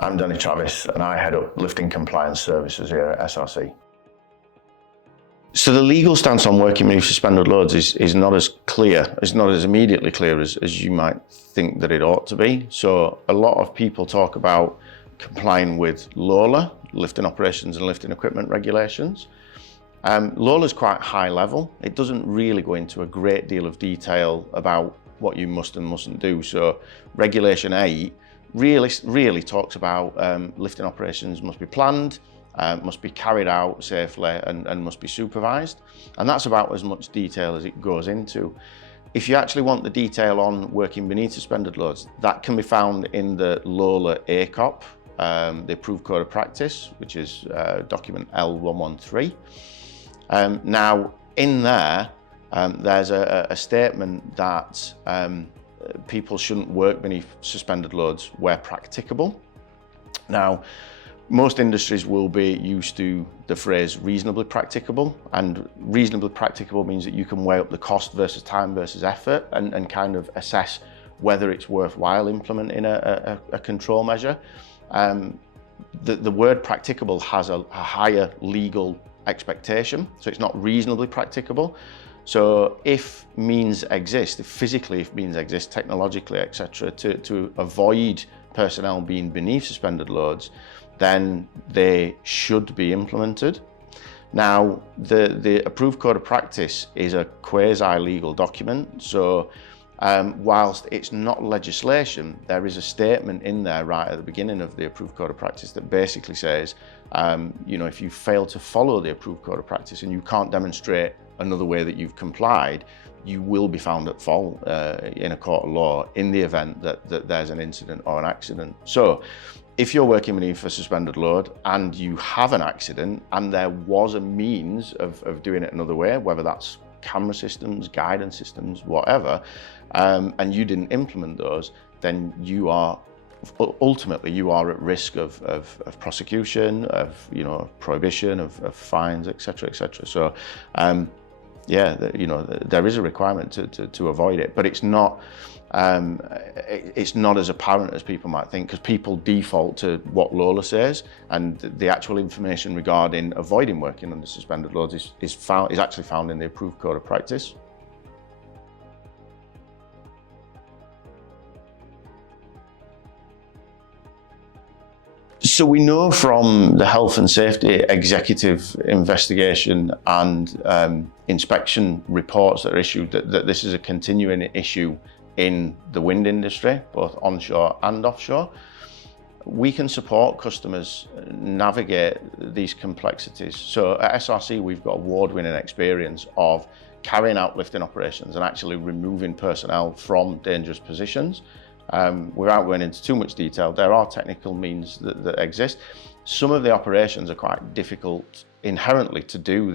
I'm Danny Travis and I head up lifting compliance services here at SRC. So the legal stance on working beneath suspended loads is not as clear, it's not as immediately clear as you might think that it ought to be. So a lot of people talk about complying with LOLA, lifting operations and lifting equipment regulations. LOLA is quite high level. It doesn't really go into a great deal of detail about what you must and mustn't do. So Regulation 8 really talks about lifting operations must be planned, must be carried out safely and must be supervised. And that's about as much detail as it goes into. If you actually want the detail on working beneath suspended loads, that can be found in the LOLA ACOP, the Approved Code of Practice, which is document L113. Now, in there, there's a statement that people shouldn't work beneath suspended loads where practicable. Now, most industries will be used to the phrase reasonably practicable, and reasonably practicable means that you can weigh up the cost versus time versus effort and kind of assess whether it's worthwhile implementing a control measure. The word practicable has a higher legal expectation, so it's not reasonably practicable. So if means exist, if means exist, technologically, etc., to avoid personnel being beneath suspended loads, then they should be implemented. Now, the Approved Code of Practice is a quasi-legal document, so whilst it's not legislation, there is a statement in there right at the beginning of the Approved Code of Practice that basically says, if you fail to follow the Approved Code of Practice and you can't demonstrate another way that you've complied, you will be found at fault in a court of law in the event that there's an incident or an accident. So if you're working beneath a suspended load and you have an accident and there was a means of doing it another way, whether that's camera systems, guidance systems, whatever, and you didn't implement those, then ultimately you are at risk of prosecution, of prohibition, of fines, etc., etc. So there is a requirement to avoid it, but it's not as apparent as people might think, because people default to what LOLA says, and the actual information regarding avoiding working under suspended loads is actually found in the Approved Code of Practice. So we know from the health and safety executive investigation and inspection reports that are issued that this is a continuing issue in the wind industry, both onshore and offshore. We can support customers navigate these complexities. So at SRC, we've got award-winning experience of carrying out lifting operations and actually removing personnel from dangerous positions. Without going into too much detail, there are technical means that exist. Some of the operations are quite difficult inherently to do.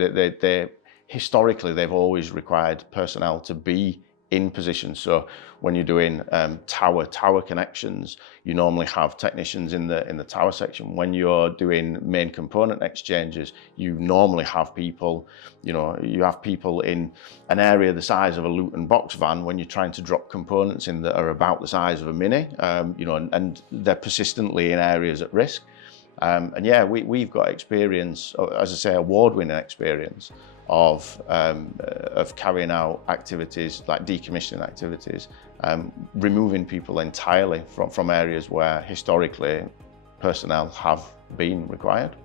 Historically, they've always required personnel to be in position. So when you're doing tower connections, you normally have technicians in the tower section. When you're doing main component exchanges, you normally have people, you have people in an area the size of a Luton box van when you're trying to drop components in that are about the size of a Mini, and they're persistently in areas at risk. And yeah, we've got experience, as I say, award-winning experience of carrying out activities like decommissioning activities, removing people entirely from areas where historically personnel have been required.